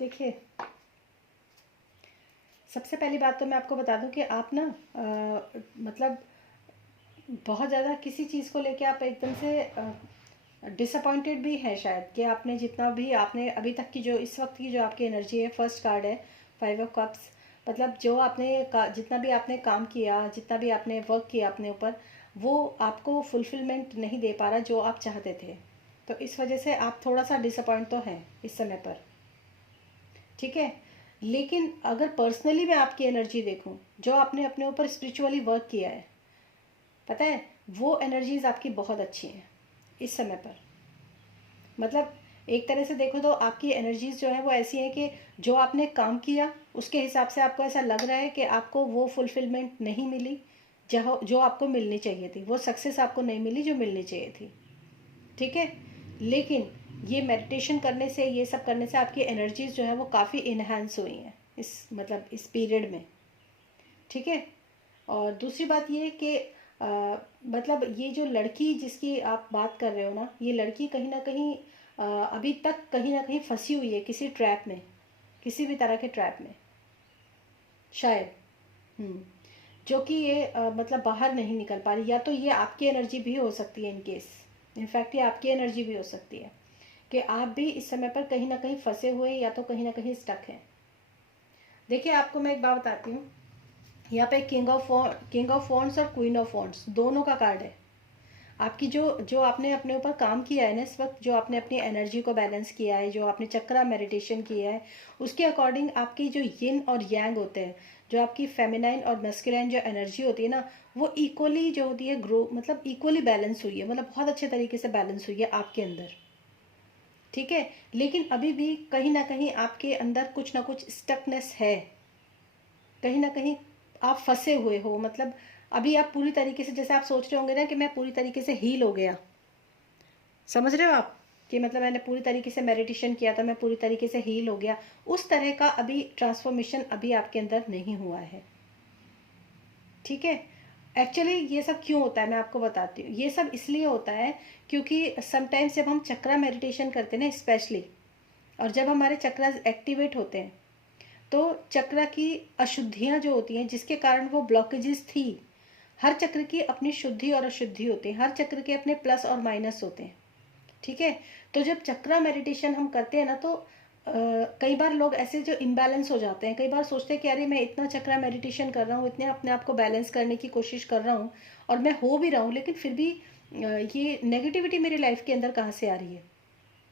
देखिए, सबसे पहली बात तो मैं आपको बता दूं कि आप ना मतलब बहुत ज़्यादा किसी चीज़ को लेके आप एकदम से डिसअपॉइंटेड भी हैं शायद, कि आपने जितना भी आपने अभी तक की जो इस वक्त की जो आपकी एनर्जी है, फर्स्ट कार्ड है 5 ऑफ कप्स, मतलब जो जितना भी आपने काम किया, जितना भी आपने वर्क किया अपने ऊपर, वो आपको फुलफिलमेंट नहीं दे पा रहा जो आप चाहते थे। तो इस वजह से आप थोड़ा सा डिसअपॉइंट तो हैं इस समय पर, ठीक है। लेकिन अगर पर्सनली मैं आपकी एनर्जी देखूं, जो आपने अपने ऊपर स्पिरिचुअली वर्क किया है, पता है, वो एनर्जीज आपकी बहुत अच्छी हैं इस समय पर। मतलब एक तरह से देखो तो आपकी एनर्जीज जो है वो ऐसी हैं कि जो आपने काम किया उसके हिसाब से आपको ऐसा लग रहा है कि आपको वो फुलफिलमेंट नहीं मिली जो आपको मिलनी चाहिए थी, वो सक्सेस आपको नहीं मिली जो मिलनी चाहिए थी, ठीक है। लेकिन ये मेडिटेशन करने से, ये सब करने से आपकी एनर्जीज जो है वो काफ़ी इन्हांस हुई हैं इस मतलब इस पीरियड में, ठीक है। और दूसरी बात ये कि मतलब ये जो लड़की जिसकी आप बात कर रहे हो ना, ये लड़की कहीं ना कहीं अभी तक कहीं ना कहीं फंसी हुई है किसी ट्रैप में, किसी भी तरह के ट्रैप में शायद। जो कि ये मतलब बाहर नहीं निकल पा रही। या तो ये आपकी एनर्जी भी हो सकती है इन केस, इनफैक्ट ये आपकी एनर्जी भी हो सकती है कि आप भी इस समय पर कहीं ना कहीं फंसे हुए या तो कहीं ना कहीं स्टक हैं। देखिए, आपको मैं एक बात बताती हूँ। यहाँ पे किंग ऑफ वॉन्ड्स और क्वीन ऑफ वॉन्ड्स दोनों का कार्ड है। आपकी जो जो आपने अपने ऊपर काम किया है ना इस वक्त, जो आपने अपनी एनर्जी को बैलेंस किया है, जो आपने चक्रा मेडिटेशन किया है, उसके अकॉर्डिंग आपकी जो यिन और यांग होते हैं, जो आपकी फेमिनाइन और मस्कुलाइन जो एनर्जी होती है ना, वो इक्वली जो होती है ग्रो मतलब इक्वली बैलेंस हुई है, मतलब बहुत अच्छे तरीके से बैलेंस हुई है आपके अंदर, ठीक है। लेकिन अभी भी कहीं ना कहीं आपके अंदर कुछ ना कुछ स्टकनेस है, कहीं ना कहीं आप फंसे हुए हो। मतलब अभी आप पूरी तरीके से, जैसे आप सोच रहे होंगे ना कि मैं पूरी तरीके से हील हो गया, समझ रहे हो आप, कि मतलब मैंने पूरी तरीके से मेडिटेशन किया था, मैं पूरी तरीके से हील हो गया, उस तरह का अभी ट्रांसफॉर्मेशन अभी आपके अंदर नहीं हुआ है, ठीक है। एक्चुअली ये सब क्यों होता है मैं आपको बताती हूँ। ये सब इसलिए होता है क्योंकि समटाइम्स जब हम चक्रा मेडिटेशन करते हैं ना स्पेशली, और जब हमारे चक्रास एक्टिवेट होते हैं, तो चक्र की अशुद्धियां जो होती हैं जिसके कारण वो ब्लॉकेजेस थी, हर चक्र की अपनी शुद्धि और अशुद्धि होती है, हर चक्र के अपने प्लस और माइनस होते हैं, ठीक है। तो जब चक्रा मेडिटेशन हम करते हैं ना, तो कई बार लोग ऐसे जो इम्बैलेंस हो जाते हैं, कई बार सोचते हैं कि अरे मैं इतना चक्रा मेडिटेशन कर रहा हूँ, इतने अपने आप को बैलेंस करने की कोशिश कर रहा हूँ और मैं हो भी रहा हूँ, लेकिन फिर भी ये नेगेटिविटी मेरी लाइफ के अंदर कहाँ से आ रही है।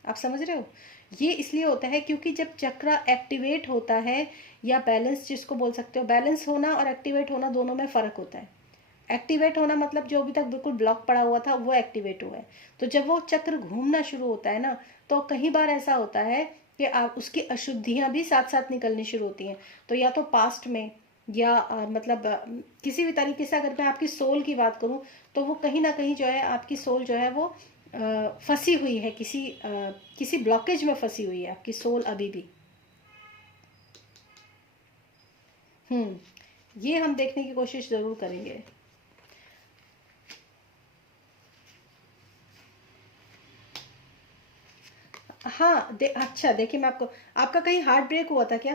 आप समझ रहे हो। ये इसलिए होता है क्योंकि जब चक्र एक्टिवेट होता है, या बैलेंस जिसको बोल सकते हो, बैलेंस होना और एक्टिवेट होना दोनों में फ़र्क होता है। एक्टिवेट होना मतलब जो अभी तक बिल्कुल ब्लॉक पड़ा हुआ था वो एक्टिवेट हुआ है। तो जब वो चक्र घूमना शुरू होता है ना, तो कई बार ऐसा होता है कि आप उसकी अशुद्धियाँ भी साथ साथ निकलनी शुरू होती हैं। तो या तो पास्ट में, या मतलब किसी भी तरीके से अगर मैं आपकी सोल की बात करूं, तो वो कहीं ना कहीं जो है आपकी सोल जो है वो फंसी हुई है, किसी ब्लॉकेज में फंसी हुई है आपकी सोल अभी भी। ये हम देखने की कोशिश ज़रूर करेंगे। हाँ अच्छा देखिए, मैं आपको, आपका कहीं हार्ट ब्रेक हुआ था क्या?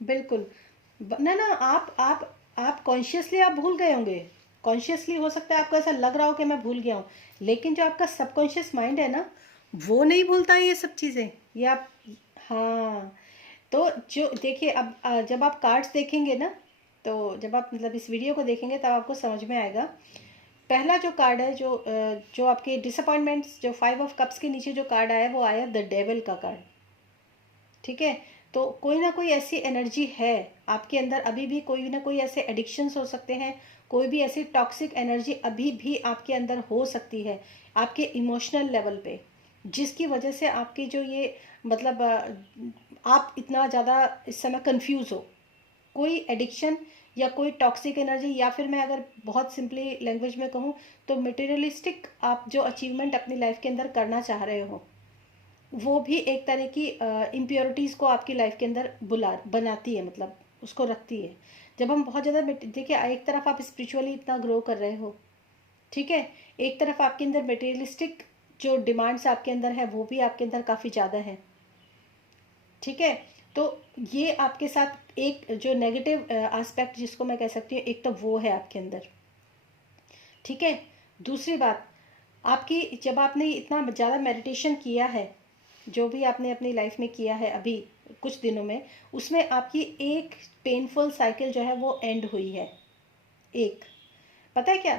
बिल्कुल। ना ना, आप कॉन्शियसली आप भूल गए होंगे। कॉन्शियसली हो सकता है आपको ऐसा लग रहा हो कि मैं भूल गया हूँ, लेकिन जो आपका सबकॉन्शियस माइंड है ना, वो नहीं भूलता है ये सब चीज़ें, ये आप। हाँ। तो जो देखिए अब जब आप कार्ड्स देखेंगे ना, तो जब आप मतलब इस वीडियो को देखेंगे तब आपको समझ में आएगा। पहला जो कार्ड है, जो आपके डिसअपॉइंटमेंट्स, जो 5 ऑफ कप्स के नीचे जो कार्ड आया वो आया द डेविल का कार्ड, ठीक है। तो कोई ना कोई ऐसी एनर्जी है आपके अंदर अभी भी, कोई ना कोई ऐसे एडिक्शंस हो सकते हैं, कोई भी ऐसी टॉक्सिक एनर्जी अभी भी आपके अंदर हो सकती है आपके इमोशनल लेवल पे, जिसकी वजह से आपकी जो ये मतलब आप इतना ज़्यादा इस समय कंफ्यूज हो। कोई एडिक्शन या कोई टॉक्सिक एनर्जी, या फिर मैं अगर बहुत सिंपली लैंग्वेज में कहूँ तो मटेरियलिस्टिक आप जो अचीवमेंट अपनी लाइफ के अंदर करना चाह रहे हो, वो भी एक तरह की इम्प्योरिटीज़ को आपकी लाइफ के अंदर बुला बनाती है, मतलब उसको रखती है। जब हम बहुत ज़्यादा देखिए, एक तरफ आप स्पिरिचुअली इतना ग्रो कर रहे हो, ठीक है, एक तरफ आपके अंदर मटेरियलिस्टिक जो डिमांड्स आपके अंदर है वो भी आपके अंदर काफ़ी ज़्यादा है, ठीक है। तो ये आपके साथ एक जो नेगेटिव एस्पेक्ट जिसको मैं कह सकती हूँ, एक तो वो है आपके अंदर, ठीक है। दूसरी बात, आपकी जब आपने इतना ज़्यादा मेडिटेशन किया है, जो भी आपने अपनी लाइफ में किया है अभी कुछ दिनों में, उसमें आपकी एक पेनफुल साइकिल जो है वो एंड हुई है। एक, पता है क्या,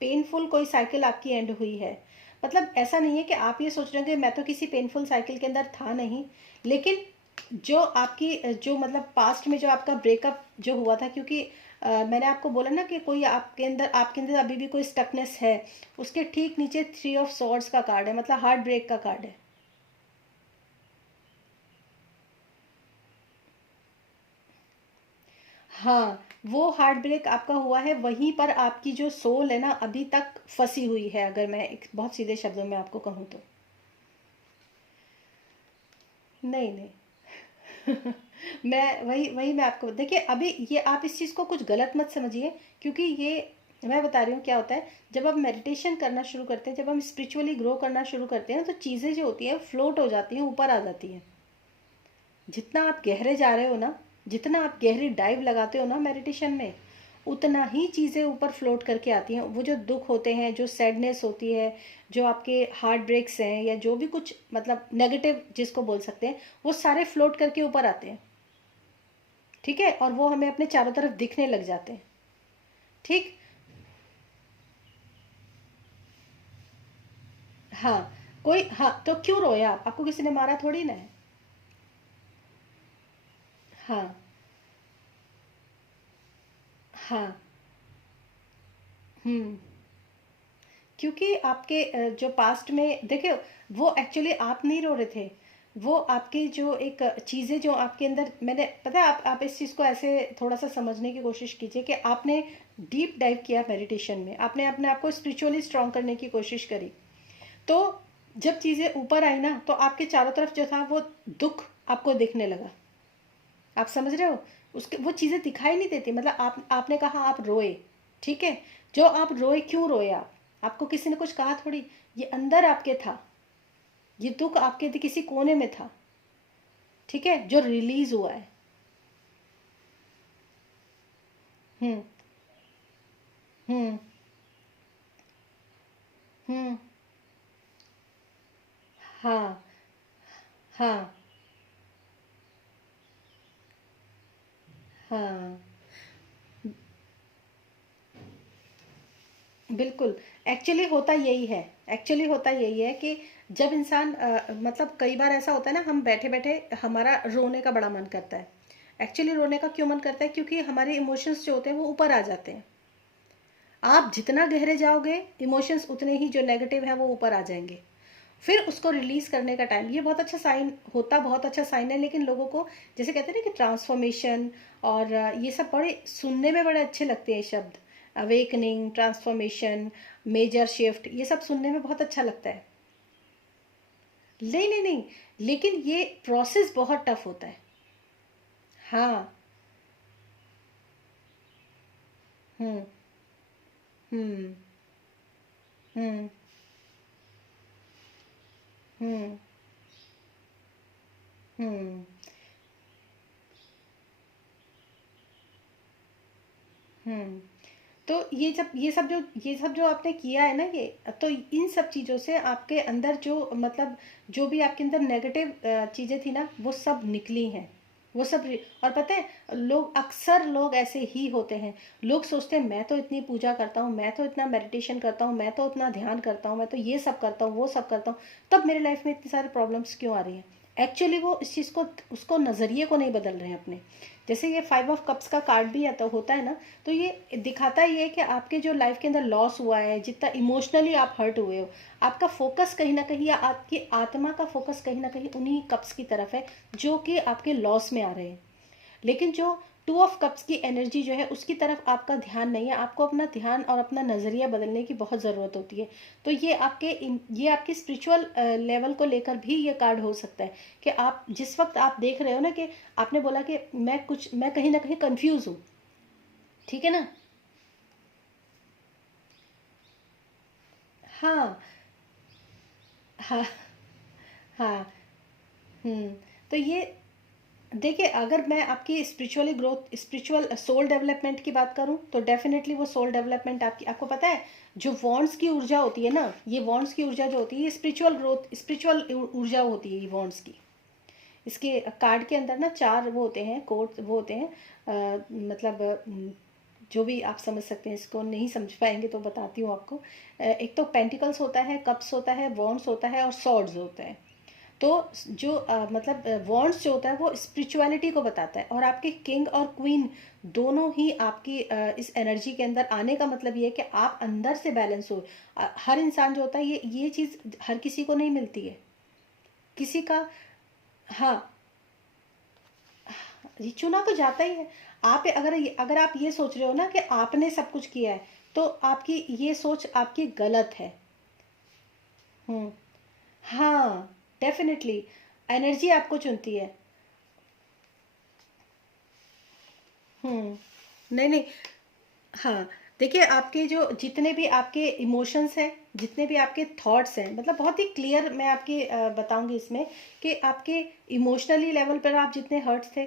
पेनफुल कोई साइकिल आपकी एंड हुई है। मतलब ऐसा नहीं है कि आप ये सोच रहे हैं कि मैं तो किसी पेनफुल साइकिल के अंदर था नहीं, लेकिन जो आपकी जो मतलब पास्ट में जो आपका ब्रेकअप जो हुआ था, क्योंकि मैंने आपको बोला ना कि कोई आपके अंदर अभी भी कोई स्टकनेस है, उसके ठीक नीचे 3 ऑफ सॉर्ड्स का कार्ड है, मतलब हार्ट ब्रेक का कार्ड है। हाँ, वो हार्ट ब्रेक आपका हुआ है, वहीं पर आपकी जो सोल है ना अभी तक फंसी हुई है, अगर मैं एक बहुत सीधे शब्दों में आपको कहूँ तो। नहीं नहीं। मैं वही वही मैं आपको देखिए, अभी ये आप इस चीज़ को कुछ गलत मत समझिए, क्योंकि ये मैं बता रही हूँ क्या होता है। जब आप मेडिटेशन करना शुरू करते हैं, जब हम स्पिरिचुअली ग्रो करना शुरू करते हैं, तो चीज़ें जो होती हैं फ्लोट हो जाती हैं, ऊपर आ जाती हैं। जितना आप गहरे जा रहे हो ना, जितना आप गहरी डाइव लगाते हो ना मेडिटेशन में, उतना ही चीज़ें ऊपर फ्लोट करके आती हैं। वो जो दुख होते हैं, जो सैडनेस होती है, जो आपके हार्ट ब्रेक्स हैं, या जो भी कुछ मतलब नेगेटिव जिसको बोल सकते हैं, वो सारे फ्लोट करके ऊपर आते हैं, ठीक है। और वो हमें अपने चारों तरफ दिखने लग जाते हैं, ठीक। हाँ, कोई, हाँ तो क्यों रोया आप? आपको किसी ने मारा थोड़ी ना है। हाँ हाँ। हम्म। क्योंकि आपके जो पास्ट में देखिए, वो एक्चुअली आप नहीं रो रहे थे, वो आपकी जो एक चीज़ें जो आपके अंदर, मैंने पता है, आप इस चीज़ को ऐसे थोड़ा सा समझने की कोशिश कीजिए कि आपने डीप डाइव किया मेडिटेशन में, आपने अपने आप को स्पिरिचुअली स्ट्रॉन्ग करने की कोशिश करी। तो जब चीज़ें ऊपर आई ना, तो आपके चारों तरफ जो था वो दुख आपको दिखने लगा। आप समझ रहे हो? उसके वो चीज़ें दिखाई नहीं देती, मतलब आपने कहा आप रोए, ठीक है। जो आप रोए, क्यों रोए आप? आपको किसी ने कुछ कहा थोड़ी, ये अंदर आपके था, ये दुख आपके किसी कोने में था, ठीक है, जो रिलीज हुआ है। हम्म। हम्म। हम्म। हाँ हाँ हाँ। बिल्कुल। एक्चुअली होता यही है, एक्चुअली होता यही है कि जब इंसान मतलब कई बार ऐसा होता है ना, हम बैठे बैठे हमारा रोने का बड़ा मन करता है। एक्चुअली रोने का क्यों मन करता है? क्योंकि हमारे इमोशंस जो होते हैं वो ऊपर आ जाते हैं। आप जितना गहरे जाओगे, इमोशंस उतने ही जो नेगेटिव हैं वो ऊपर आ जाएंगे। फिर उसको रिलीज करने का टाइम, ये बहुत अच्छा साइन होता, बहुत अच्छा साइन है। लेकिन लोगों को, जैसे कहते हैं ना कि ट्रांसफॉर्मेशन, और ये सब बड़े सुनने में बड़े अच्छे लगते हैं शब्द, अवेकनिंग, ट्रांसफॉर्मेशन, मेजर शिफ्ट, ये सब सुनने में बहुत अच्छा लगता है। नहीं नहीं नहीं, लेकिन ये प्रोसेस बहुत टफ होता है। हाँ। हम्म। हम्म। हम्म। हम्म। हम्म। हम्म। तो ये सब जो आपने किया है ना, ये तो इन सब चीज़ों से आपके अंदर जो मतलब जो भी आपके अंदर नेगेटिव चीज़ें थी ना, वो सब निकली हैं। वो सब और पता है, अक्सर लोग ऐसे ही होते हैं। लोग सोचते हैं मैं तो इतनी पूजा करता हूँ, मैं तो इतना मेडिटेशन करता हूँ, मैं तो इतना ध्यान करता हूँ, मैं तो ये सब करता हूँ, वो सब करता हूँ, तब मेरे लाइफ में इतनी सारी प्रॉब्लम्स क्यों आ रही हैं? एक्चुअली वो इस चीज़ को, उसको नज़रिए को नहीं बदल रहे हैं अपने। जैसे ये 5 ऑफ कप्स का कार्ड भी आता होता है ना, तो ये दिखाता ही है कि आपके जो लाइफ के अंदर लॉस हुआ है, जितना इमोशनली आप हर्ट हुए हो, आपका फोकस कहीं ना कहीं, या आपकी आत्मा का फोकस कहीं ना कहीं उन्हीं कप्स की तरफ है जो कि आपके लॉस में आ रहे हैं। लेकिन जो 2 ऑफ कप्स की एनर्जी जो है, उसकी तरफ आपका ध्यान नहीं है। आपको अपना ध्यान और अपना नज़रिया बदलने की बहुत ज़रूरत होती है। तो ये आपकी स्पिरिचुअल लेवल को लेकर भी ये कार्ड हो सकता है कि आप जिस वक्त आप देख रहे हो ना कि आपने बोला कि मैं कहीं ना कहीं कंफ्यूज हूँ, ठीक है ना। हाँ हाँ हाँ। हम्म। तो ये देखिए, अगर मैं आपकी spiritually growth, spiritual soul development की बात करूं, तो डेफिनेटली वो सोल डेवलपमेंट आपकी, आपको पता है जो वॉन्ड्स की ऊर्जा होती है ना, ये वॉन्ड्स की ऊर्जा जो होती है, ये स्पिरिचुअल ग्रोथ, स्पिरिचुअल ऊर्जा होती है ये वॉन्ड्स की। इसके कार्ड के अंदर ना चार वो होते हैं, कोड वो होते हैं, मतलब जो भी आप समझ सकते हैं, इसको नहीं समझ पाएंगे तो बताती हूँ आपको। एक तो पेंटिकल्स होता है, कप्स होता है, वॉन्ड्स होता है और सॉर्ड्स होता है। तो जो मतलब वॉन्ड्स जो होता है वो स्पिरिचुअलिटी को बताता है, और आपके किंग और क्वीन दोनों ही आपकी इस एनर्जी के अंदर आने का मतलब ये है कि आप अंदर से बैलेंस हो। हर इंसान जो होता है, ये चीज़ हर किसी को नहीं मिलती है, किसी का। हाँ, ये चुना तो जाता ही है। आप अगर आप ये सोच रहे हो ना कि आपने सब कुछ किया है, तो आपकी ये सोच आपकी गलत है। हम्म। हाँ, डेफिनेटली एनर्जी आपको चुनती है। नहीं नहीं। हाँ, देखिए, आपके जो जितने भी आपके इमोशंस हैं, जितने भी आपके थॉट्स हैं, मतलब बहुत ही क्लियर मैं आपके बताऊंगी इसमें, कि आपके इमोशनली लेवल पर आप जितने हर्ट्स थे,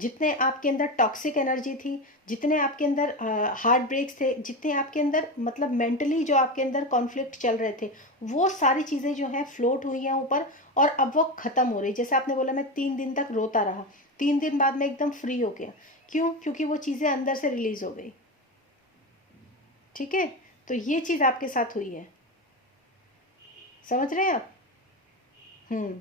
जितने आपके अंदर टॉक्सिक एनर्जी थी, जितने आपके अंदर हार्ट ब्रेक्स थे, जितने आपके अंदर मतलब मेंटली जो आपके अंदर कॉन्फ्लिक्ट चल रहे थे, वो सारी चीज़ें जो हैं फ्लोट हुई हैं ऊपर, और अब वो ख़त्म हो रही। जैसे आपने बोला मैं 3 दिन तक रोता रहा, 3 दिन बाद मैं एकदम फ्री हो गया। क्यों? क्योंकि वो चीज़ें अंदर से रिलीज हो गई। ठीक है, तो ये चीज़ आपके साथ हुई है, समझ रहे हैं आप? हम्म।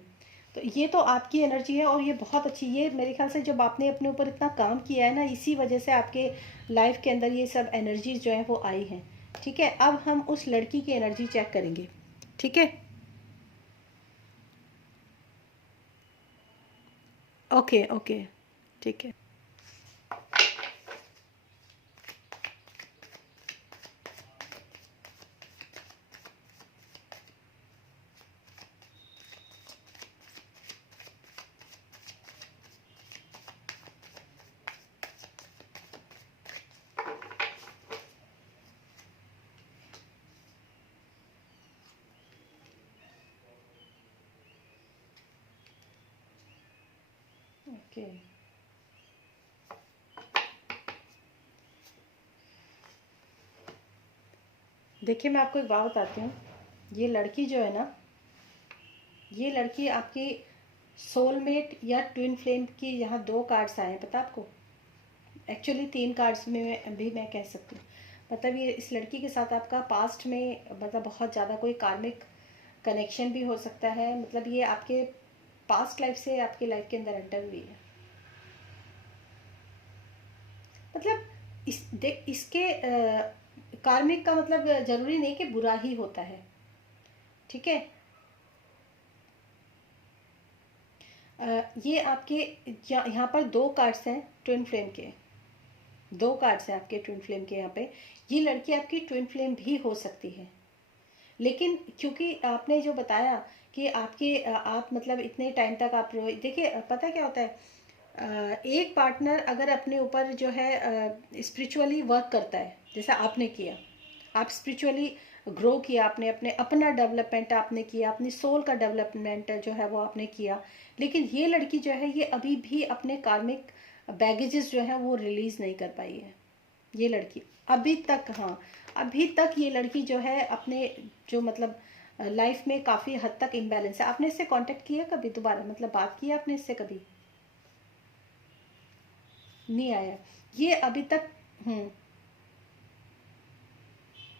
तो ये तो आपकी एनर्जी है, और ये बहुत अच्छी, ये मेरे ख्याल से जब आपने अपने ऊपर इतना काम किया है ना, इसी वजह से आपके लाइफ के अंदर ये सब एनर्जीज जो है वो आई हैं। ठीक है, अब हम उस लड़की की एनर्जी चेक करेंगे। ठीक है। Okay okay. ठीक है। ओके, देखिए मैं आपको एक बात बताती हूँ। ये लड़की जो है ना, ये लड़की आपकी सोलमेट या ट्विन फ्लेम की, यहाँ दो कार्ड्स आए हैं, पता आपको? एक्चुअली 3 कार्ड्स में भी मैं कह सकती हूँ। मतलब ये इस लड़की के साथ आपका पास्ट में मतलब बहुत ज़्यादा कोई कार्मिक कनेक्शन भी हो सकता है। मतलब ये आपके पास्ट लाइफ से आपकी लाइफ के अंदर एंटर हुई है। मतलब इसके कार्मिक का मतलब ज़रूरी नहीं कि बुरा ही होता है। ठीक है। ये आपके यहाँ पर 2 कार्ड्स हैं ट्विन फ्लेम के। 2 कार्ड्स हैं आपके ट्विन फ्लेम के यहाँ पे। ये लड़की आपकी ट्विन फ्लेम भी हो सकती है, लेकिन क्योंकि आपने जो बताया कि आपके आप मतलब इतने टाइम तक आप रहो, देखिए पता क्या होता है, एक पार्टनर अगर अपने ऊपर जो है स्पिरिचुअली वर्क करता है, जैसा आपने किया, आप स्पिरिचुअली ग्रो किया, आपने अपने अपना डेवलपमेंट आपने किया, अपनी सोल का डेवलपमेंट जो है वो आपने किया, लेकिन ये लड़की जो है ये अभी भी अपने कार्मिक बैगेजेस जो है वो रिलीज नहीं कर पाई है। ये लड़की अभी तक, हाँ, अभी तक ये लड़की जो है अपने जो मतलब लाइफ में काफ़ी हद तक इम्बैलेंस है। आपने इससे कांटेक्ट किया कभी दोबारा, मतलब बात की आपने इससे कभी? नहीं आया ये अभी तक। हम्म।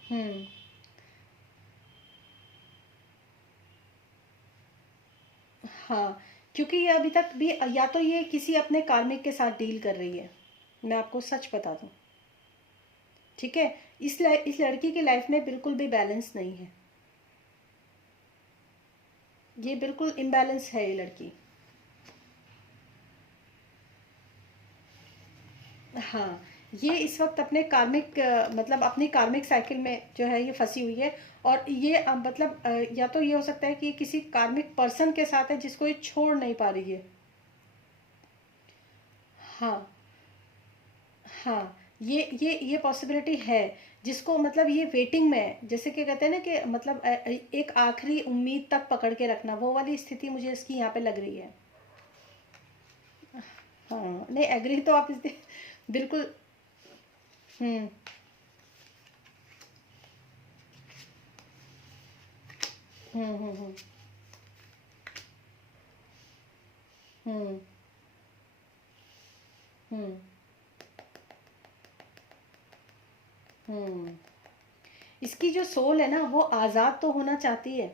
हम्म। हाँ, क्योंकि ये अभी तक भी, या तो ये किसी अपने कार्मिक के साथ डील कर रही है, मैं आपको सच बता दूं। ठीक है। इस लड़की की लाइफ में बिल्कुल भी बैलेंस नहीं है। ये बिल्कुल इम्बैलेंस है ये लड़की। हाँ, ये इस वक्त अपने कार्मिक मतलब अपनी कार्मिक साइकिल में जो है ये फंसी हुई है। और ये मतलब या तो ये हो सकता है कि किसी कार्मिक पर्सन के साथ है जिसको ये छोड़ नहीं पा रही है। हाँ हाँ, ये पॉसिबिलिटी है। जिसको मतलब ये वेटिंग में है, जैसे कि कहते हैं ना कि मतलब एक आखिरी उम्मीद तक पकड़ के रखना, वो वाली स्थिति मुझे इसकी यहाँ पे लग रही है। हाँ नहीं, एग्री तो आप इस बिल्कुल। हम्म हम्म। हम्म हम्म हम्म। इसकी जो सोल है ना वो आज़ाद तो होना चाहती है,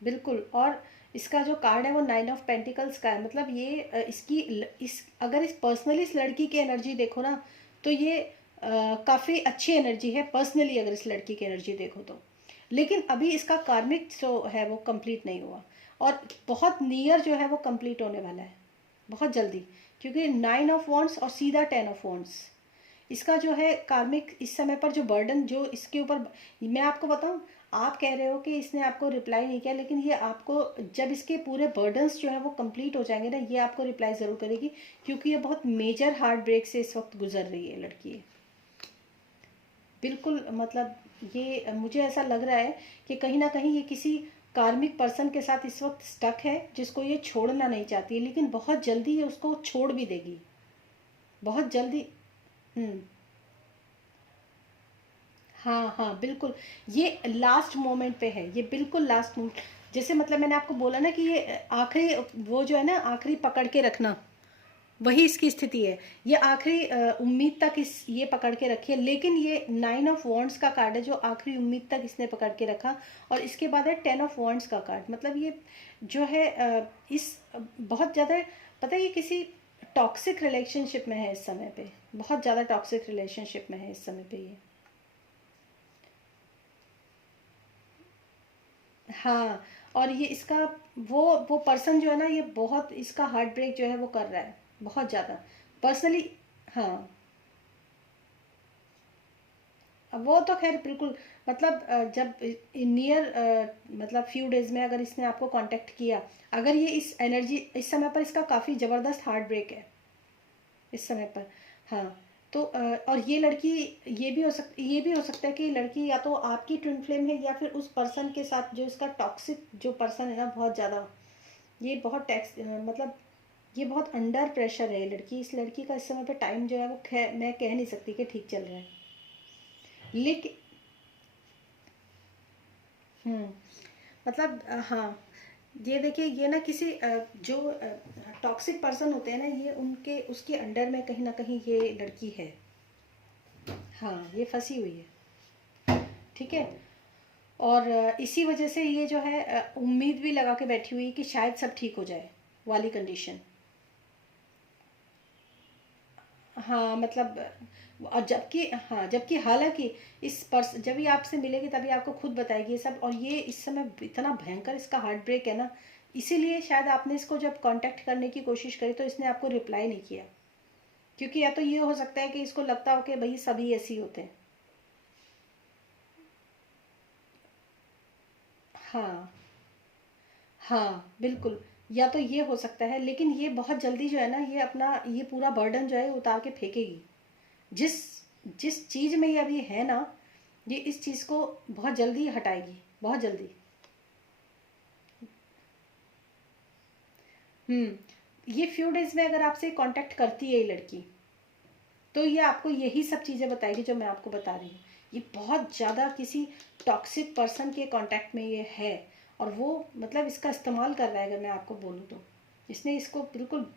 बिल्कुल। और इसका जो कार्ड है वो 9 ऑफ पेंटिकल्स का है, मतलब ये इस अगर इस पर्सनली इस लड़की की एनर्जी देखो ना, तो ये काफ़ी अच्छी एनर्जी है पर्सनली, अगर इस लड़की की एनर्जी देखो तो। लेकिन अभी इसका कार्मिक जो है वो कंप्लीट नहीं हुआ, और बहुत नियर जो है वो कंप्लीट होने वाला है, बहुत जल्दी। क्योंकि 9 ऑफ वॉन्ड्स और सीधा 10 ऑफ वॉन्ड्स, इसका जो है कार्मिक इस समय पर जो बर्डन जो इसके ऊपर, मैं आपको बताऊं, आप कह रहे हो कि इसने आपको रिप्लाई नहीं किया, लेकिन ये आपको जब इसके पूरे बर्डन्स जो है वो कंप्लीट हो जाएंगे ना, ये आपको रिप्लाई ज़रूर करेगी। क्योंकि ये बहुत मेजर हार्ट ब्रेक से इस वक्त गुजर रही है लड़की, बिल्कुल। मतलब ये मुझे ऐसा लग रहा है कि कहीं ना कहीं ये किसी कार्मिक पर्सन के साथ इस वक्त स्टक है, जिसको ये छोड़ना नहीं चाहती है, लेकिन बहुत जल्दी ये उसको छोड़ भी देगी, बहुत जल्दी। हम्म। हाँ हाँ बिल्कुल, ये लास्ट मोमेंट पे है, ये बिल्कुल लास्ट मोमेंट। जैसे मतलब मैंने आपको बोला ना कि ये आखिरी, वो जो है ना आखिरी पकड़ के रखना, वही इसकी स्थिति है। ये आखिरी उम्मीद तक इस ये पकड़ के रखी है, लेकिन ये 9 ऑफ वॉन्ड्स का कार्ड है जो आखिरी उम्मीद तक इसने पकड़ के रखा। और इसके बाद है 10 ऑफ वॉन्ड्स का कार्ड, मतलब ये जो है बहुत ज़्यादा, पता है ये किसी टॉक्सिक रिलेशनशिप में है इस समय पे, बहुत ज़्यादा टॉक्सिक रिलेशनशिप में है इस समय पे ये। हाँ, और ये इसका वो पर्सन जो है ना, ये बहुत इसका हार्ट ब्रेक जो है वो कर रहा है, बहुत ज़्यादा पर्सनली। हाँ, अब वो तो खैर बिल्कुल, मतलब जब नियर मतलब फ्यू डेज में अगर इसने आपको कांटेक्ट किया, अगर ये इस एनर्जी इस समय पर इसका काफ़ी ज़बरदस्त हार्ट ब्रेक है इस समय पर। हाँ, तो और ये लड़की, ये भी हो सकता है कि ये लड़की या तो आपकी ट्विन फ्लेम है, या फिर उस पर्सन के साथ जो इसका टॉक्सिक जो पर्सन है ना, बहुत ज़्यादा, ये बहुत टैक्स मतलब ये बहुत अंडर प्रेशर है ये लड़की। इस लड़की का इस समय पे टाइम जो है वो मैं कह नहीं सकती कि ठीक चल रहा है, लेकिन मतलब हाँ, ये देखिए, ये ना किसी जो टॉक्सिक पर्सन होते हैं ना, ये उनके उसके अंडर में कहीं ना कहीं ये लड़की है। हाँ, ये फंसी हुई है, ठीक है। और इसी वजह से ये जो है उम्मीद भी लगा के बैठी हुई है कि शायद सब ठीक हो जाए वाली कंडीशन। हाँ मतलब, और जबकि हाँ, जबकि हालांकि इस पर्स जब ये आपसे मिलेगी तभी आपको खुद बताएगी ये सब। और ये इस समय इतना भयंकर इसका हार्ट ब्रेक है ना, इसीलिए शायद आपने इसको जब कांटेक्ट करने की कोशिश करी तो इसने आपको रिप्लाई नहीं किया। क्योंकि या तो ये हो सकता है कि इसको लगता हो कि भाई सभी ऐसे ही होते हैं। हाँ हाँ बिल्कुल, या तो ये हो सकता है, लेकिन ये बहुत जल्दी जो है ना, ये अपना ये पूरा बर्डन जो है उतार के फेंकेगी। जिस जिस चीज़ में ये अभी है ना, ये इस चीज़ को बहुत जल्दी हटाएगी, बहुत जल्दी। ये फ्यू डेज में अगर आपसे कांटेक्ट करती है ये लड़की, तो ये आपको यही सब चीज़ें बताएगी जो मैं आपको बता रही हूँ। ये बहुत ज़्यादा किसी टॉक्सिक पर्सन के कांटेक्ट में ये है, और वो मतलब इसका इस्तेमाल कर रहा है, अगर मैं आपको बोलूँ तो। इसने इसको बिल्कुल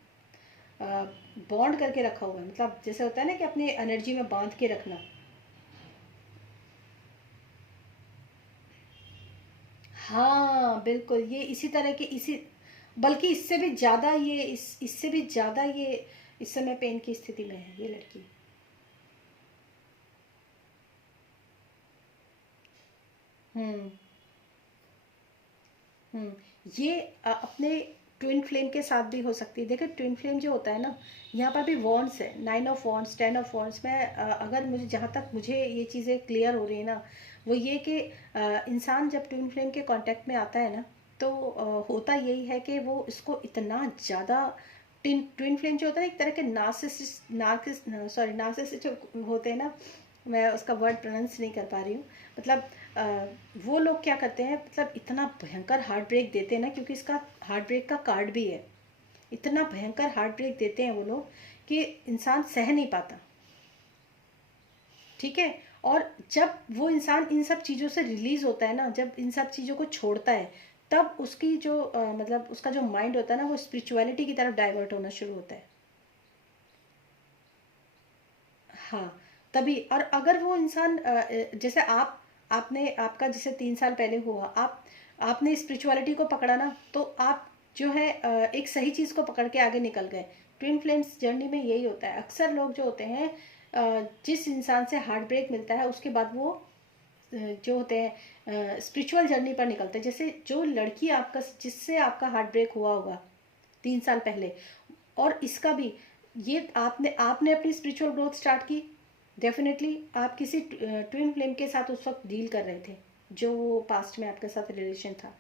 बॉन्ड करके रखा हुआ है, मतलब जैसे होता है ना कि अपनी एनर्जी में बांध के रखना। हाँ बिल्कुल, ये इसी तरह के इसी, बल्कि इससे भी ज़्यादा ये इससे भी ज़्यादा ये इस समय पेन की स्थिति में है ये लड़की। हम्म ये अपने ट्विन फ्लेम के साथ भी हो सकती है। देखिए ट्विन फ्लेम जो होता है ना, यहाँ पर भी वॉन्ड्स है, 9 ऑफ वॉन्ड्स, 10 ऑफ वॉन्ड्स में अगर मुझे, जहाँ तक मुझे ये चीज़ें क्लियर हो रही है ना, वो ये कि इंसान जब ट्विन फ्लेम के कांटेक्ट में आता है ना, तो होता यही है कि वो इसको इतना ज़्यादा, ट्विन ट्विन फ्लेम जो होता है ना, एक तरह के नार्सिसिस्ट, नार्किस सॉरी नार्सिसिस्ट जो होते हैं ना, मैं उसका वर्ड प्रोनाउंस नहीं कर पा रही हूँ। मतलब वो लोग क्या करते हैं, मतलब इतना भयंकर हार्ट ब्रेक देते हैं ना, क्योंकि इसका हार्ट ब्रेक का कार्ड भी है। इतना भयंकर हार्ट ब्रेक देते हैं वो लोग कि इंसान सह नहीं पाता। ठीक है। और जब वो इंसान इन सब चीज़ों से रिलीज होता है ना, जब इन सब चीज़ों को छोड़ता है, तब उसकी जो मतलब उसका जो माइंड होता है ना, वो स्पिरिचुअलिटी की तरफ डाइवर्ट होना शुरू होता है। हाँ, तभी। और अगर वो इंसान जैसे आपने आपका जैसे 3 साल पहले हुआ, आपने स्पिरिचुअलिटी को पकड़ा ना, तो आप जो है एक सही चीज़ को पकड़ के आगे निकल गए। ट्विन फ्लेम्स जर्नी में यही होता है। अक्सर लोग जो होते हैं, जिस इंसान से हार्ट ब्रेक मिलता है उसके बाद वो जो होते हैं स्पिरिचुअल जर्नी पर निकलते हैं। जैसे जो लड़की आपका जिससे आपका हार्ट ब्रेक हुआ होगा 3 साल पहले, और इसका भी, ये आपने आपने अपनी स्पिरिचुअल ग्रोथ स्टार्ट की। डेफिनेटली आप किसी ट्विन फ्लेम के साथ उस वक्त डील कर रहे थे, जो वो पास्ट में आपके साथ रिलेशन था।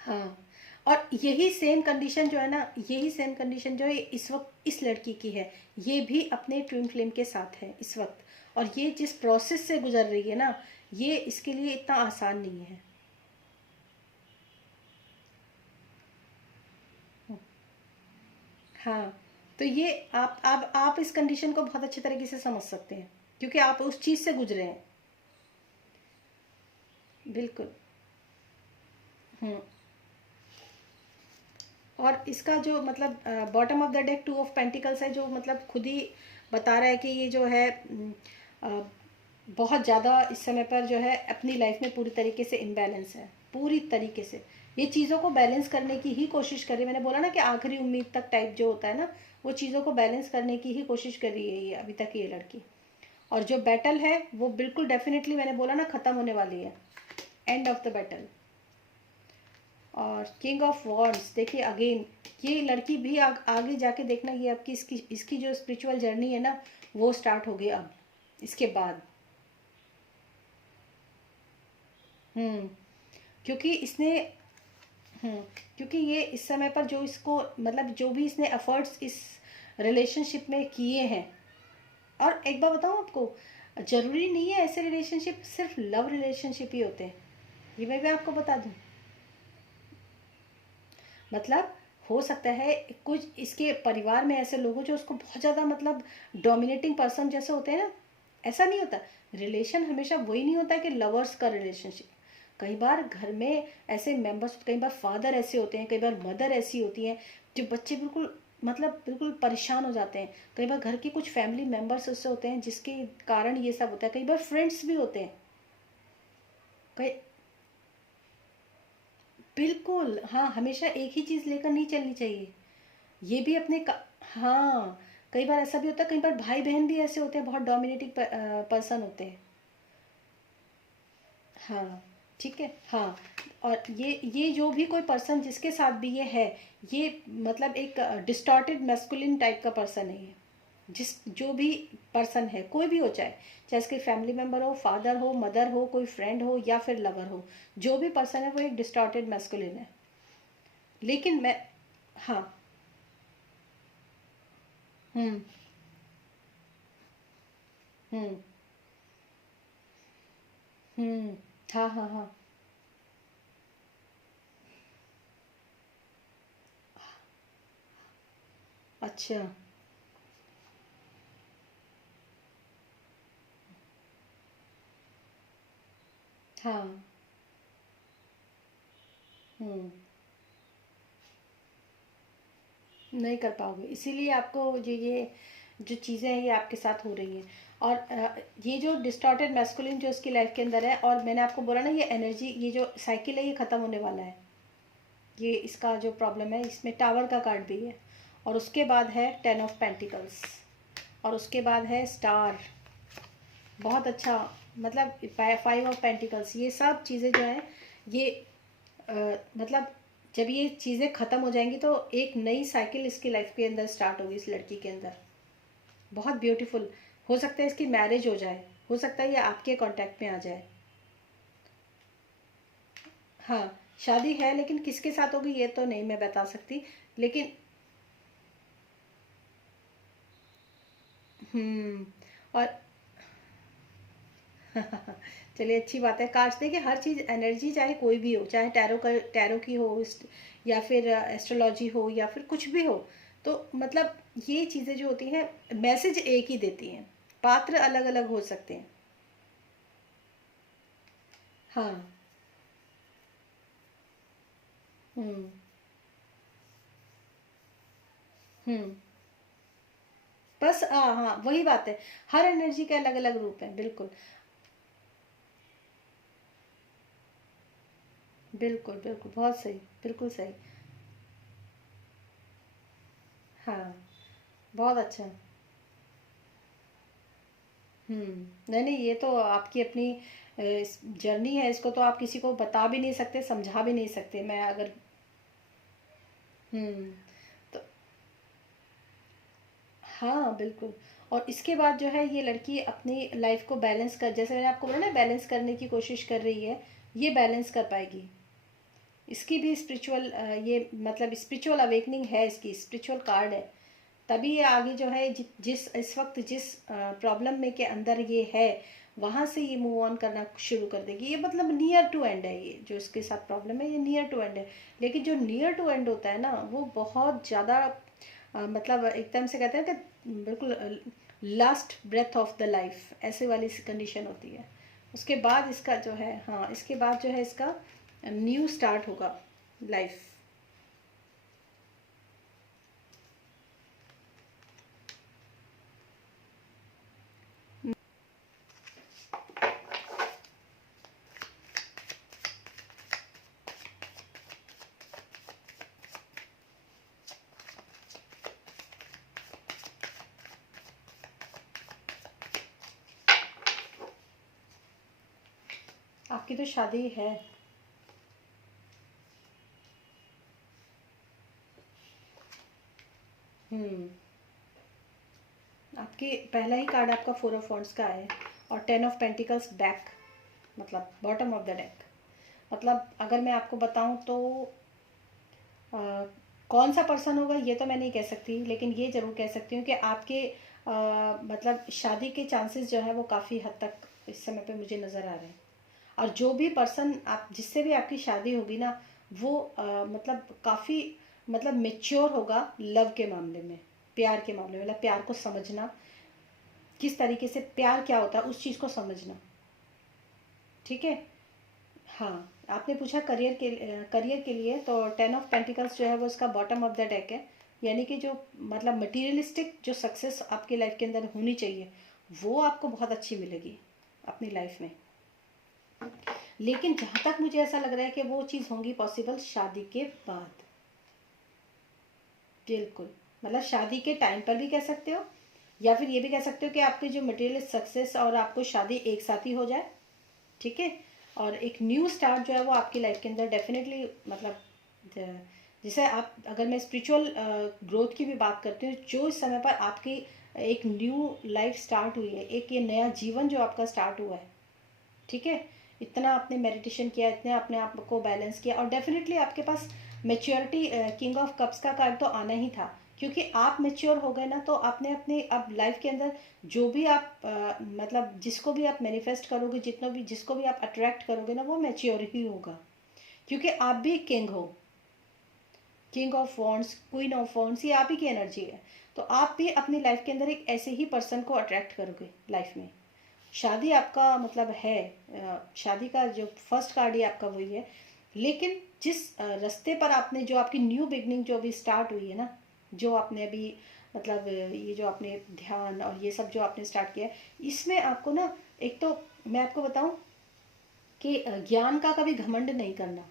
हाँ। और यही सेम कंडीशन जो है ना, यही सेम कंडीशन जो है इस वक्त इस लड़की की है। ये भी अपने ट्विन फ्लेम के साथ है इस वक्त, और ये जिस प्रोसेस से गुजर रही है ना, ये इसके लिए इतना आसान नहीं है। हाँ। तो ये आप इस कंडीशन को बहुत अच्छे तरीके से समझ सकते हैं, क्योंकि आप उस चीज़ से गुजरे हैं। बिल्कुल। हम्म। और इसका जो मतलब bottom of the deck 2 of pentacles है, जो मतलब खुद ही बता रहा है कि ये जो है अ, बहुत ज़्यादा इस समय पर जो है अपनी लाइफ में पूरी तरीके से इम्बैलेंस है, पूरी तरीके से। ये चीज़ों को बैलेंस करने की ही कोशिश कर रही है। मैंने बोला ना कि आखिरी उम्मीद तक टाइप जो होता है ना, वो चीज़ों को बैलेंस करने की ही कोशिश कर रही है ये अभी तक ये लड़की। और जो बैटल है वो बिल्कुल डेफिनेटली, मैंने बोला ना, ख़त्म होने वाली है। End of the battle. और किंग ऑफ वॉन्ड्स देखिए अगेन, ये लड़की भी आगे जाके देखना, ये आपकी इसकी इसकी जो स्पिरिचुअल जर्नी है ना, वो स्टार्ट हो गई अब इसके बाद। हम्म। क्योंकि इसने, हम्म, क्योंकि ये इस समय पर जो इसको मतलब जो भी इसने एफर्ट्स इस रिलेशनशिप में किए हैं। और एक बार बताऊँ आपको, जरूरी नहीं है ऐसे रिलेशनशिप सिर्फ लव रिलेशनशिप ही होते हैं। ये मैं भी आपको बता दूं। मतलब हो सकता है कुछ इसके परिवार में ऐसे लोग हो जो उसको बहुत ज़्यादा मतलब डोमिनेटिंग पर्सन जैसे होते हैं ना। ऐसा नहीं होता। रिलेशन हमेशा वही नहीं होता है कि लवर्स का रिलेशनशिप। कई बार घर में ऐसे मेंबर्स, कई बार फादर ऐसे होते हैं, कई बार मदर ऐसी होती हैं, जो बच्चे बिल्कुल मतलब बिल्कुल परेशान हो जाते हैं। कई बार घर के कुछ फैमिली मेंबर्स ऐसे होते हैं जिसके कारण ये सब होता है। कई बार फ्रेंड्स भी होते हैं। कई बिल्कुल। हाँ, हमेशा एक ही चीज़ लेकर नहीं चलनी चाहिए। ये भी अपने हाँ, कई बार ऐसा भी होता है, कई बार भाई बहन भी ऐसे होते हैं, बहुत डोमिनेटिंग पर्सन होते हैं। हाँ। ठीक है। हाँ। और ये जो भी कोई पर्सन जिसके साथ भी ये है, ये मतलब एक डिस्टॉर्टेड मैस्कुलिन टाइप का पर्सन है ये। जिस जो भी पर्सन है, कोई भी हो, चाहे चाहे इसके फैमिली मेम्बर हो, फादर हो, मदर हो, कोई फ्रेंड हो या फिर लवर हो, जो भी पर्सन है वो एक डिस्टॉर्टेड मैस्कुलिन है। लेकिन मैं, हाँ। हम्म। हम्म। हम्म। हाँ हाँ हाँ। अच्छा। हाँ। हम्म। नहीं कर पाओगे, इसीलिए आपको ये जो चीज़ें हैं ये आपके साथ हो रही हैं। और ये जो डिस्टॉर्टेड मैस्कुलिन जो इसकी लाइफ के अंदर है, और मैंने आपको बोला ना, ये एनर्जी, ये जो साइकिल है ये ख़त्म होने वाला है। ये इसका जो प्रॉब्लम है, इसमें टावर का कार्ड भी है। और उसके बाद है 10 ऑफ पेंटिकल्स। और उसके बाद है स्टार। बहुत अच्छा। मतलब 5 ऑफ पेंटिकल्स, ये सब चीज़ें जो हैं ये अ, मतलब जब ये चीज़ें ख़त्म हो जाएंगी तो एक नई साइकिल इसकी लाइफ के अंदर स्टार्ट होगी इस लड़की के अंदर। बहुत ब्यूटीफुल। हो सकता है इसकी मैरिज हो जाए, हो सकता है ये आपके कांटेक्ट में आ जाए। हाँ, शादी है, लेकिन किसके साथ होगी ये तो नहीं मैं बता सकती। लेकिन हम्म। और चलिए अच्छी बात है। काश देखिए हर चीज़ एनर्जी चाहे कोई भी हो, चाहे टैरो की हो, या फिर एस्ट्रोलॉजी हो, या फिर कुछ भी हो, तो मतलब ये चीज़ें जो होती हैं मैसेज एक ही देती हैं, पात्र अलग अलग हो सकते हैं। हाँ। हम्म। हम्म। बस हाँ हाँ, वही बात है। हर एनर्जी के अलग अलग रूप हैं, बिल्कुल। बिल्कुल बिल्कुल, बहुत सही। बिल्कुल सही। हाँ। बहुत अच्छा। नहीं नहीं, ये तो आपकी अपनी जर्नी है, इसको तो आप किसी को बता भी नहीं सकते, समझा भी नहीं सकते। मैं अगर हम्म। तो हाँ बिल्कुल। और इसके बाद जो है ये लड़की अपनी लाइफ को बैलेंस कर, जैसे मैंने आपको बोला ना, बैलेंस करने की कोशिश कर रही है, ये बैलेंस कर पाएगी। इसकी भी स्पिरिचुअल ये मतलब स्पिरिचुअल अवेकनिंग है, इसकी स्पिरिचुअल कार्ड है। तभी ये आगे जो है जिस इस वक्त जिस प्रॉब्लम में के अंदर ये है, वहाँ से ये मूव ऑन करना शुरू कर देगी। ये मतलब नियर टू एंड है, ये जो इसके साथ प्रॉब्लम है ये नियर टू एंड है। लेकिन जो नियर टू एंड होता है ना, वो बहुत ज़्यादा मतलब एकदम से कहते हैं कि बिल्कुल last breath of the life, ऐसे वाली कंडीशन होती है। उसके बाद इसका जो है, हाँ इसके बाद जो है इसका न्यू स्टार्ट होगा लाइफ। आपकी तो शादी है। हम्म। आपकी पहला ही कार्ड आपका फोर ऑफ वॉन्ड्स का है, और टेन ऑफ पेंटिकल्स बैक, मतलब बॉटम ऑफ द डेक। मतलब अगर मैं आपको बताऊं तो अ, कौन सा पर्सन होगा ये तो मैं नहीं कह सकती, लेकिन ये ज़रूर कह सकती हूँ कि आपके मतलब शादी के चांसेस जो है वो काफ़ी हद तक इस समय पे मुझे नज़र आ रहे हैं। और जो भी पर्सन आप जिससे भी आपकी शादी होगी ना, वो मतलब काफ़ी मतलब मेच्योर होगा लव के मामले में, प्यार के मामले में, मतलब प्यार को समझना, किस तरीके से प्यार क्या होता है उस चीज़ को समझना। ठीक है। हाँ। आपने पूछा करियर के लिए, तो टेन ऑफ पेंटिकल्स जो है वो इसका बॉटम ऑफ द डेक है। यानी कि जो मतलब मटीरियलिस्टिक जो सक्सेस आपकी लाइफ के अंदर होनी चाहिए, वो आपको बहुत अच्छी मिलेगी अपनी लाइफ में। लेकिन जहाँ तक मुझे ऐसा लग रहा है कि वो चीज़ होंगी पॉसिबल शादी के बाद। बिल्कुल। मतलब शादी के टाइम पर भी कह सकते हो, या फिर ये भी कह सकते हो कि आपकी जो मटेरियल सक्सेस और आपको शादी एक साथ ही हो जाए। ठीक है। और एक न्यू स्टार्ट जो है वो आपकी लाइफ के अंदर डेफिनेटली मतलब जैसे आप, अगर मैं स्पिरिचुअल ग्रोथ की भी बात करती हूँ, जो इस समय पर आपकी एक न्यू लाइफ स्टार्ट हुई है, एक ये नया जीवन जो आपका स्टार्ट हुआ है। ठीक है। इतना आपने मेडिटेशन किया, इतने अपने आप को बैलेंस किया, और डेफिनेटली आपके पास मेच्योरिटी, किंग ऑफ कप्स का कार्ड तो आना ही था। क्योंकि आप मेच्योर हो गए ना, तो आपने अपने अब लाइफ के अंदर जो भी आप मतलब जिसको भी आप मैनिफेस्ट करोगे, जितना भी जिसको भी आप अट्रैक्ट करोगे ना, वो मेच्योर ही होगा। क्योंकि आप भी किंग हो, king of wands, queen of wands, ये आप ही की एनर्जी है। तो आप भी अपनी लाइफ के अंदर एक ऐसे ही पर्सन को अट्रैक्ट करोगे लाइफ में। शादी आपका मतलब है, शादी का जो फर्स्ट कार्ड ही आपका वही है। लेकिन जिस रास्ते पर आपने, जो आपकी न्यू बिगनिंग जो अभी स्टार्ट हुई है ना, जो आपने अभी मतलब ये जो आपने ध्यान और ये सब जो आपने स्टार्ट किया है, इसमें आपको ना, एक तो मैं आपको बताऊं कि ज्ञान का कभी घमंड नहीं करना।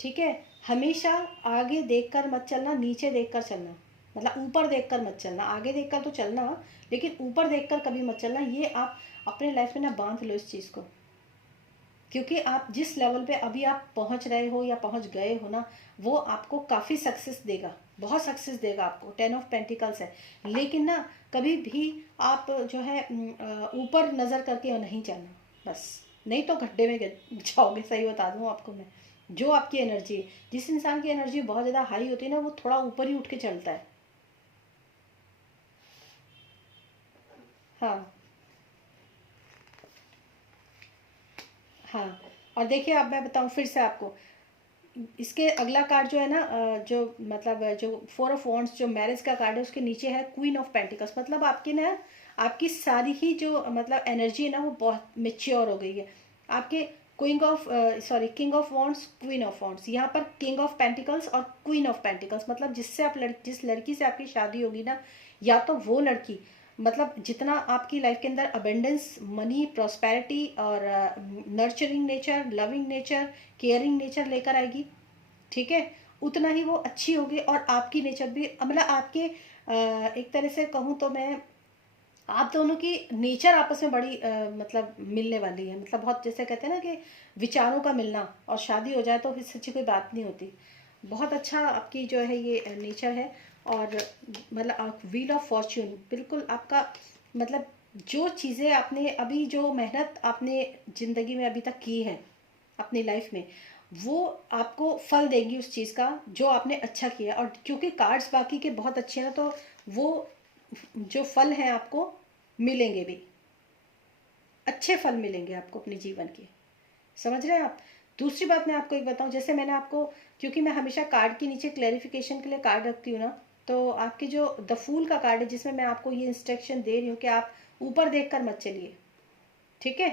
ठीक है। हमेशा आगे देखकर मत चलना, नीचे देखकर चलना। मतलब ऊपर देखकर मत चलना, आगे देखकर तो चलना, लेकिन ऊपर देखकर कभी मत चलना। ये आप अपने लाइफ में ना बांध लो इस चीज़ को। क्योंकि आप जिस लेवल पे अभी आप पहुंच रहे हो या पहुंच गए हो ना, वो आपको काफ़ी सक्सेस देगा, बहुत सक्सेस देगा आपको। टेन ऑफ पेंटिकल्स है। लेकिन ना, कभी भी आप जो है ऊपर नज़र करके नहीं चलना, बस। नहीं तो गड्ढे में जाओगे, सही बता दूँ आपको मैं। जो आपकी एनर्जी है, जिस इंसान की एनर्जी बहुत ज़्यादा हाई होती है ना, वो थोड़ा ऊपर ही उठ के चलता है। हाँ हाँ। और देखिए, अब मैं बताऊँ फिर से आपको, इसके अगला कार्ड जो है ना, जो मतलब जो फोर ऑफ वॉन्ड्स जो मैरिज का कार्ड है, उसके नीचे है क्वीन ऑफ पेंटिकल्स। मतलब आपकी ना, आपकी सारी ही जो मतलब एनर्जी है ना, वो बहुत मेच्योर हो गई है। आपके queen of sorry king of wands, queen of wands, यहाँ पर किंग ऑफ पेंटिकल्स और क्वीन ऑफ पेंटिकल्स, मतलब जिससे आप जिस लड़की से आपकी शादी होगी ना, या तो वो लड़की मतलब जितना आपकी लाइफ के अंदर अबेंडेंस, मनी, प्रॉस्पेरिटी और nurturing nature, loving nature, caring nature लेकर आएगी, ठीक है, उतना ही वो अच्छी होगी। और आपकी नेचर भी मतलब आपके एक तरह से कहूँ तो मैं, आप दोनों की नेचर आपस में बड़ी मतलब मिलने वाली है। मतलब बहुत, जैसे कहते हैं ना कि विचारों का मिलना, और शादी हो जाए तो इससे अच्छी कोई बात नहीं होती। बहुत अच्छा आपकी जो है ये नेचर है। और मतलब व्हील ऑफ फॉर्च्यून, बिल्कुल आपका मतलब जो चीज़ें आपने अभी, जो मेहनत आपने ज़िंदगी में अभी तक की है अपनी लाइफ में, वो आपको फल देंगी उस चीज़ का जो आपने अच्छा किया। और क्योंकि कार्ड्स बाकी के बहुत अच्छे हैं ना, तो वो जो फल हैं आपको मिलेंगे भी, अच्छे फल मिलेंगे आपको अपने जीवन के। समझ रहे हैं आप? दूसरी बात मैं आपको एक बताऊं, जैसे मैंने आपको, क्योंकि मैं हमेशा कार्ड के नीचे क्लैरिफिकेशन के लिए कार्ड रखती हूँ ना, तो आपके जो द फूल का कार्ड है, जिसमें मैं आपको ये इंस्ट्रक्शन दे रही हूँ कि आप ऊपर देखकर मत चलिए, ठीक है।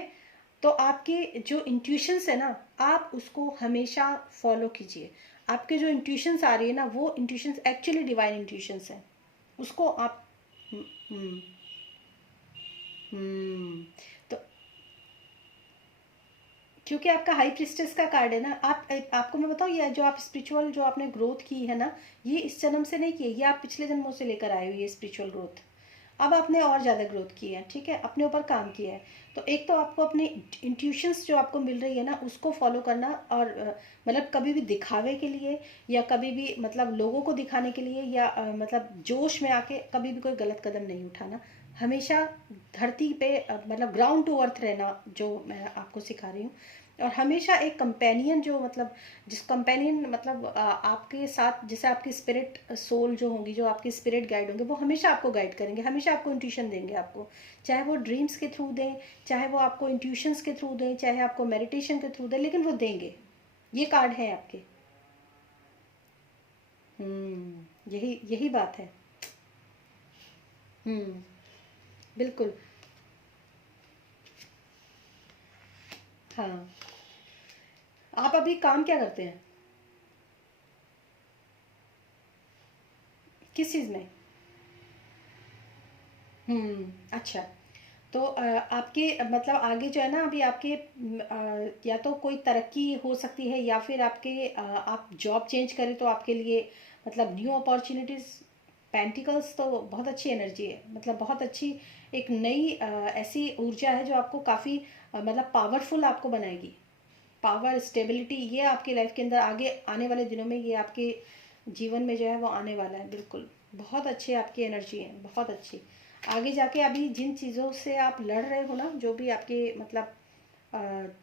तो आपके जो इंट्यूशंस है ना, आप उसको हमेशा फॉलो कीजिए। आपके जो इंट्यूशंस आ रही है ना, वो इंट्यूशंस एक्चुअली डिवाइन इंट्यूशंस हैं, उसको आप हम्म हम्म। तो क्योंकि आपका हाई प्रिस्टेस का कार्ड है ना, आपको मैं बताऊँ, ये जो आप स्पिरिचुअल जो आपने ग्रोथ की है ना, ये इस जन्म से नहीं की है, ये आप पिछले जन्मों से लेकर आए हो ये स्पिरिचुअल ग्रोथ। अब आपने और ज़्यादा ग्रोथ की है, ठीक है, अपने ऊपर काम किया है। तो एक तो आपको अपने इंट्यूशंस जो आपको मिल रही है ना, उसको फॉलो करना। और मतलब कभी भी दिखावे के लिए, या कभी भी मतलब लोगों को दिखाने के लिए, या मतलब जोश में आके कभी भी कोई गलत कदम नहीं उठाना। हमेशा धरती पे मतलब ग्राउंड टू अर्थ रहना, जो मैं आपको सिखा रही हूँ। और हमेशा एक कंपेनियन जो मतलब, जिस कंपेनियन मतलब आपके साथ, जैसे आपकी स्पिरिट सोल जो होंगी, जो आपकी स्पिरिट गाइड होंगे, वो हमेशा आपको गाइड करेंगे, हमेशा आपको इंट्यूशन देंगे आपको। चाहे वो ड्रीम्स के थ्रू दें, चाहे वो आपको इंट्यूशंस के थ्रू दें, चाहे आपको मेडिटेशन के थ्रू दें, लेकिन वो देंगे। ये कार्ड है आपके। यही यही बात है। हम्म। बिल्कुल। हाँ। आप अभी काम क्या करते हैं? किस चीज़ में? अच्छा। तो आपके मतलब आगे जो है ना, अभी आपके या तो कोई तरक्की हो सकती है, या फिर आपके आप जॉब चेंज करें तो आपके लिए मतलब न्यू अपॉर्चुनिटीज़। पेंटिकल्स तो बहुत अच्छी एनर्जी है, मतलब बहुत अच्छी एक नई ऐसी ऊर्जा है जो आपको काफ़ी मतलब पावरफुल आपको बनाएगी। पावर, स्टेबिलिटी, ये आपकी लाइफ के अंदर आगे आने वाले दिनों में, ये आपके जीवन में जो है वो आने वाला है। बिल्कुल, बहुत अच्छी आपकी एनर्जी है, बहुत अच्छी। आगे जाके अभी जिन चीज़ों से आप लड़ रहे हो ना, जो भी आपके मतलब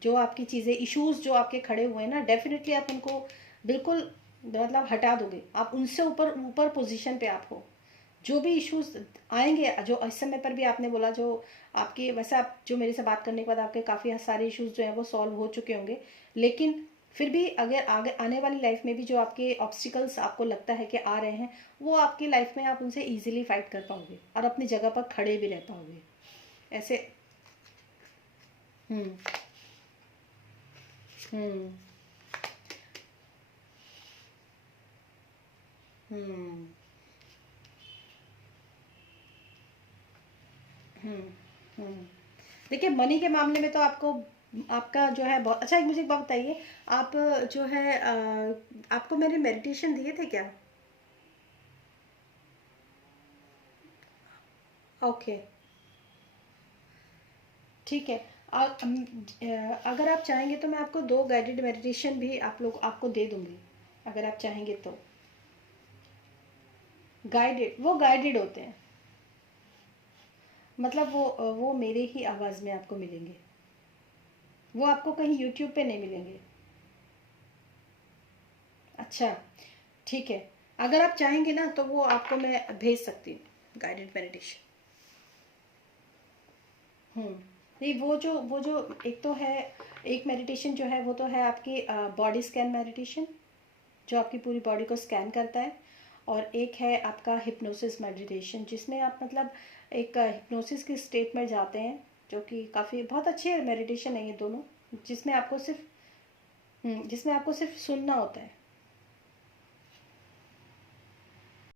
जो आपकी चीज़ें, इश्यूज जो आपके खड़े हुए हैं ना, डेफिनेटली आप उनको बिल्कुल मतलब हटा दोगे। आप उनसे ऊपर ऊपर पोजीशन पे आप हो। जो भी इश्यूज आएंगे, जो इस समय पर भी आपने बोला, जो आपके वैसे आप जो मेरे से बात करने के बाद आपके काफ़ी सारे इश्यूज जो हैं वो सॉल्व हो चुके होंगे, लेकिन फिर भी अगर आगे आने वाली लाइफ में भी जो आपके ऑब्स्टिकल्स आपको लगता है कि आ रहे हैं, वो आपकी लाइफ में आप उनसे इजीली फाइट कर पाओगे और अपनी जगह पर खड़े भी रह पाओगे। ऐसे। हम्म हम्म हम्म हम्म हम्म। देखिए, मनी के मामले में तो आपको, आपका जो है बहुत अच्छा। एक मुझे एक बात बताइए, आप जो है आपको मैंने मेडिटेशन दिए थे क्या? ओके, ठीक है। अगर आप चाहेंगे तो मैं आपको दो गाइडेड मेडिटेशन भी आपको दे दूंगी, अगर आप चाहेंगे तो। गाइडेड, वो गाइडेड होते हैं। मतलब वो मेरे ही आवाज़ में आपको मिलेंगे, वो आपको कहीं यूट्यूब पे नहीं मिलेंगे। अच्छा, ठीक है। अगर आप चाहेंगे ना, तो वो आपको मैं भेज सकती हूँ, गाइडेड मेडिटेशन। हम्म। नहीं, वो जो एक तो है, एक मेडिटेशन जो है वो तो है आपकी बॉडी स्कैन मेडिटेशन, जो आपकी पूरी बॉडी को स्कैन करता है। और एक है आपका हिप्नोसिस मेडिटेशन, जिसमें आप मतलब एक हिप्नोसिस की स्टेट में जाते हैं, जो कि काफ़ी बहुत अच्छी मेडिटेशन है ये दोनों। जिसमें आपको सिर्फ जिसमें आपको सिर्फ सुनना होता है,